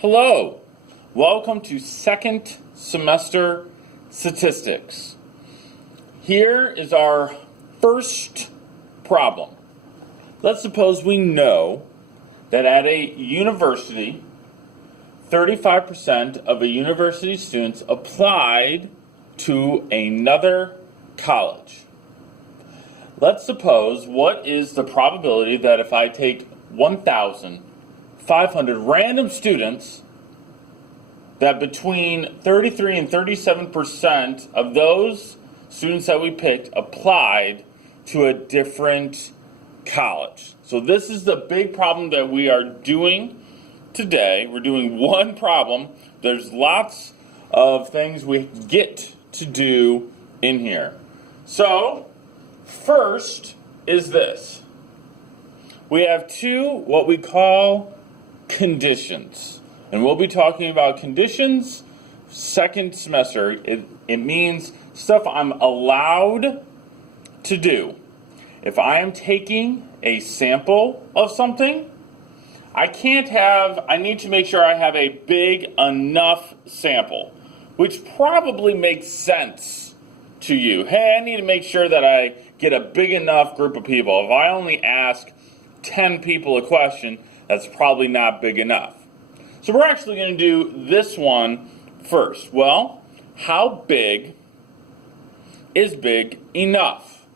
Hello, welcome to second semester statistics. Here is our first problem. Let's suppose we know that at a university, 35% of a university students applied to another college. Let's suppose what is the probability that if I take 1,500 random students, that between 33 and 37% of those students that we picked applied to a different college. So this is the big problem that we are doing today. We're doing one problem. There's lots of things we get to do in here. So first is this. We have two what we call conditions. And we'll be talking about conditions second semester. It means stuff I'm allowed to do. If I am taking a sample of something, I need to make sure I have a big enough sample, which probably makes sense to you. Hey, I need to make sure that I get a big enough group of people. If I only ask 10 people a question, that's probably not big enough. So we're actually going to do this one first. Well, how big is big enough?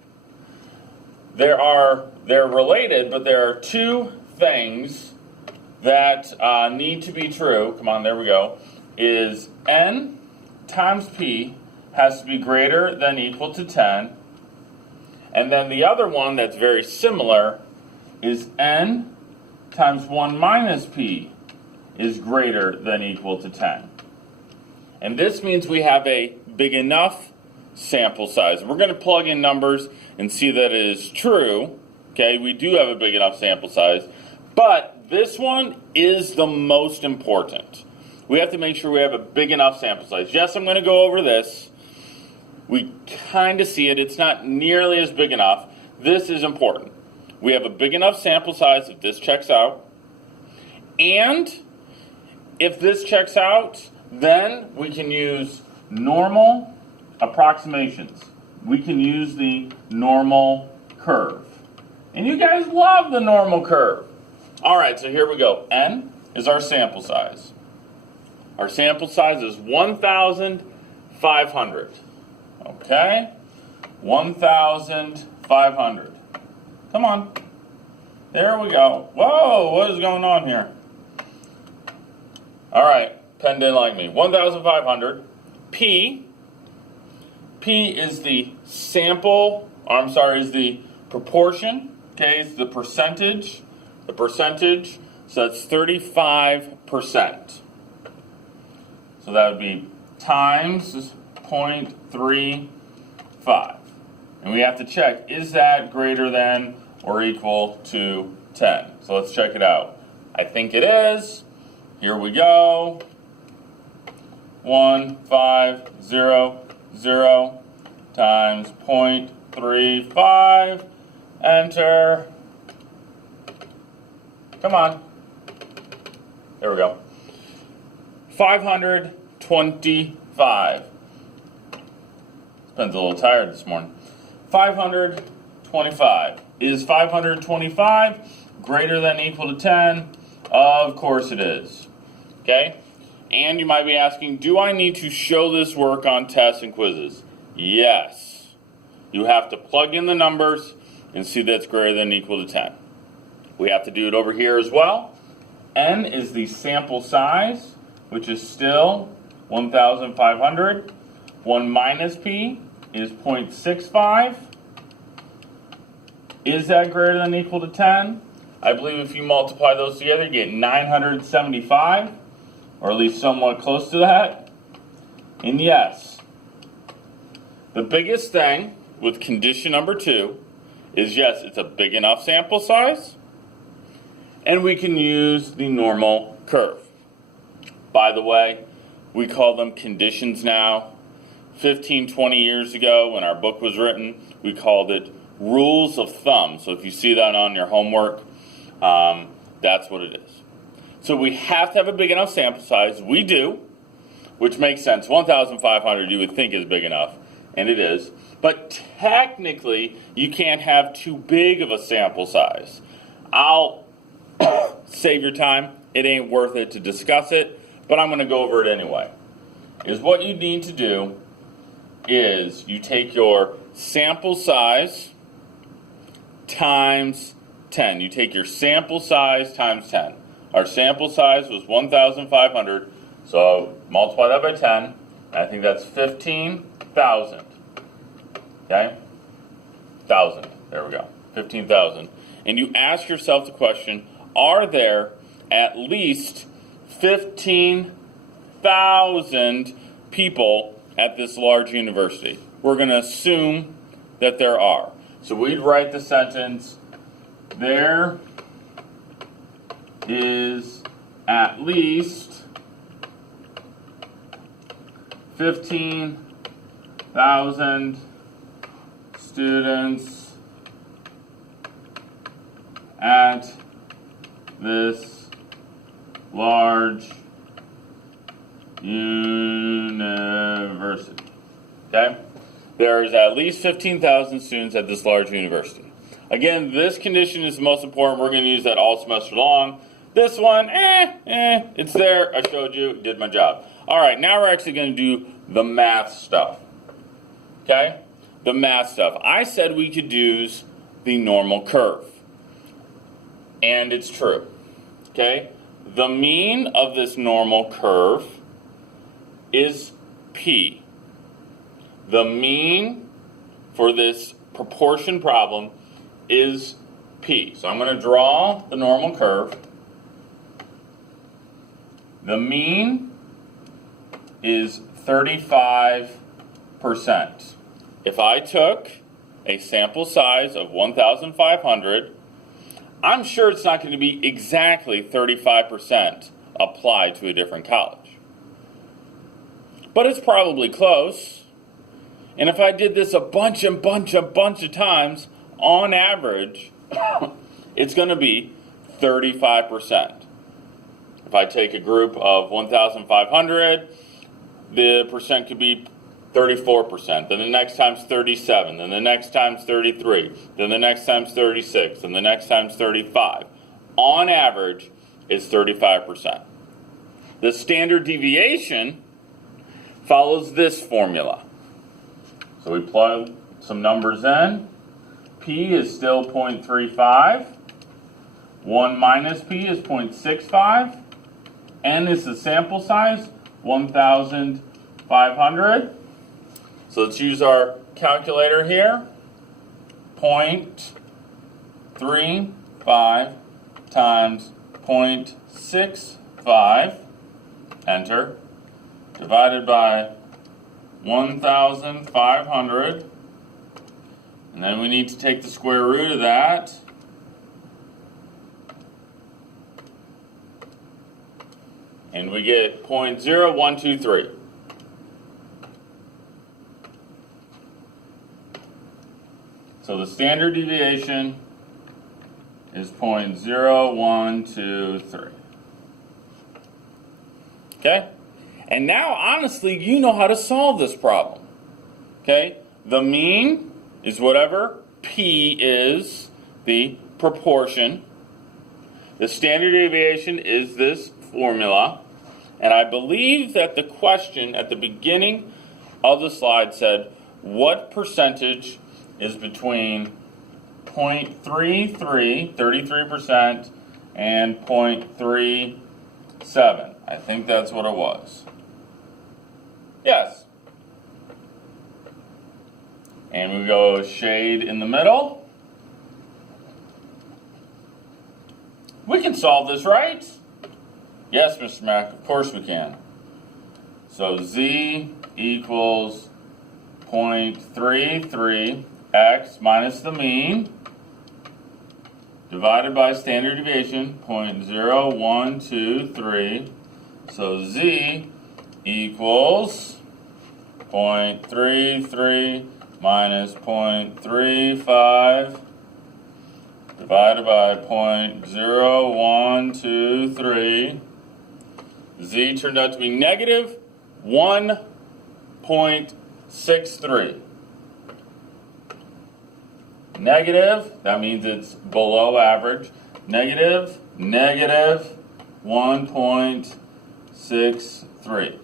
They're related, but there are two things that need to be true. Come on, there we go. Is n times p has to be greater than equal to 10. And then the other one that's very similar is n times 1 minus p is greater than equal to 10. And this means we have a big enough sample size. We're going to plug in numbers and see that it is true. Okay, we do have a big enough sample size, but this one is the most important. We have to make sure we have a big enough sample size. Yes, I'm going to go over this. We kind of see it. It's not nearly as big enough. This is important. We have a big enough sample size if this checks out. And if this checks out, then we can use normal approximations. We can use the normal curve. And you guys love the normal curve. All right, so here we go. N is our sample size. Our sample size is 1,500. Okay? 1,500. Come on. There we go. Whoa, what is going on here? All right, pen didn't like me. 1,500. P is the sample, is the proportion. Okay, it's the percentage. So that's 35%. So that would be times 0.35. And we have to check, is that greater than or equal to 10? So let's check it out. I think it is. Here we go. 1,500 times 0.35. Enter. Come on. There we go. 525. Ben's a little tired this morning. 525. Is 525 greater than or equal to 10? Of course it is. Okay? And you might be asking, do I need to show this work on tests and quizzes? Yes. You have to plug in the numbers and see that's greater than or equal to 10. We have to do it over here as well. N is the sample size, which is still 1,500. 1 minus p is 0.65. Is that greater than or equal to 10? I believe if you multiply those together, you get 975, or at least somewhat close to that. And yes, the biggest thing with condition number 2 is yes, it's a big enough sample size, and we can use the normal curve. By the way, we call them conditions now. 15, 20 years ago when our book was written, we called it rules of thumb. So if you see that on your homework, that's what it is. So we have to have a big enough sample size. We do, which makes sense. 1,500 you would think is big enough, and it is. But technically, you can't have too big of a sample size. I'll save your time. It ain't worth it to discuss it, but I'm going to go over it anyway. Is what you need to do is you take your sample size times 10. You take your sample size times 10. Our sample size was 1,500, so multiply that by 10. I think that's 15,000. Okay? 1,000. There we go. 15,000. And you ask yourself the question, are there at least 15,000 people at this large university? We're going to assume that there are. So we'd write the sentence, there is at least 15,000 students at this large university. Okay? There is at least 15,000 students at this large university. Again, this condition is the most important. We're going to use that all semester long. This one, it's there. I showed you, did my job. All right, now we're actually going to do the math stuff. Okay? The math stuff. I said we could use the normal curve. And it's true. Okay? The mean of this normal curve is P. The mean for this proportion problem is P. So I'm going to draw the normal curve. The mean is 35%. If I took a sample size of 1,500, I'm sure it's not going to be exactly 35% applied to a different college. But it's probably close. And if I did this a bunch of times, on average, it's going to be 35%. If I take a group of 1,500, the percent could be 34%. Then the next time's 37. Then the next time's 33. Then the next time's 36. Then the next time's 35. On average, it's 35%. The standard deviation follows this formula. So we plug some numbers in. P is still 0.35. 1 minus P is 0.65. N is the sample size, 1,500. So let's use our calculator here. 0.35 times 0.65, enter, divided by 1,500. And then we need to take the square root of that. And we get 0.0123. So the standard deviation is 0.0123. Okay? And now, honestly, you know how to solve this problem. Okay? The mean is whatever P is, the proportion. The standard deviation is this formula. And I believe that the question at the beginning of the slide said, what percentage is between 0.33, 33%, and 0.37? I think that's what it was. Yes. And we go shade in the middle. We can solve this, right? Yes, Mr. Mack, of course we can. So Z equals 0.33 x minus the mean divided by standard deviation, 0.0123. So Z equals 0.33 minus 0.35 divided by 0.0123. Z turned out to be negative 1.63. Negative, that means it's below average. Negative 1.63.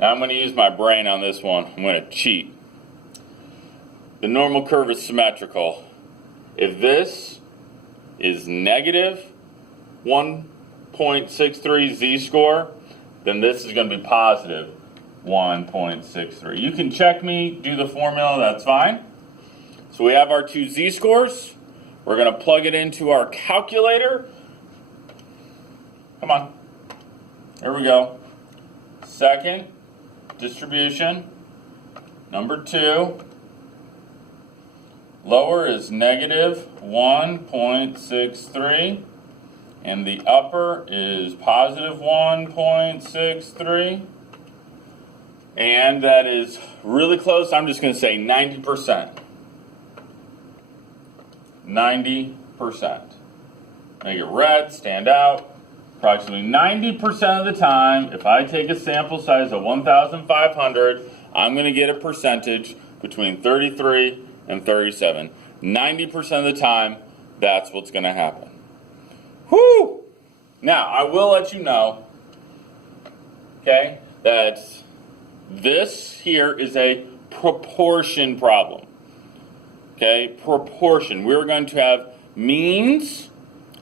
Now I'm going to use my brain on this one. I'm going to cheat. The normal curve is symmetrical. If this is negative 1.63 z-score, then this is going to be positive 1.63. You can check me, do the formula, that's fine. So we have our two z-scores. We're going to plug it into our calculator. Come on. Here we go. Second distribution, number 2. Lower is negative 1.63, and the upper is positive 1.63. And that is really close. I'm just going to say 90%. 90%. Make it red, stand out. Approximately 90% of the time, if I take a sample size of 1,500, I'm going to get a percentage between 33 and 37. 90% of the time, that's what's going to happen. Whew! Now, I will let you know, okay, that this here is a proportion problem. Okay, proportion. We're going to have means,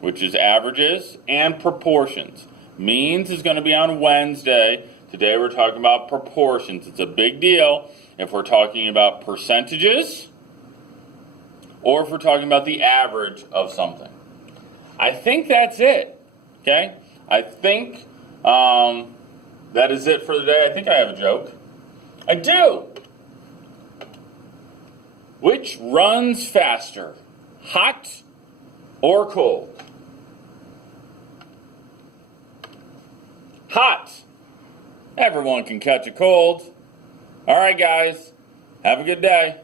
which is averages, and proportions. Means is going to be on Wednesday. Today we're talking about proportions. It's a big deal if we're talking about percentages or if we're talking about the average of something. I think that's it. Okay? I think that is it for the day. I think I have a joke. I do! Which runs faster, hot or cold? Hot. Everyone can catch a cold. All right, guys. Have a good day.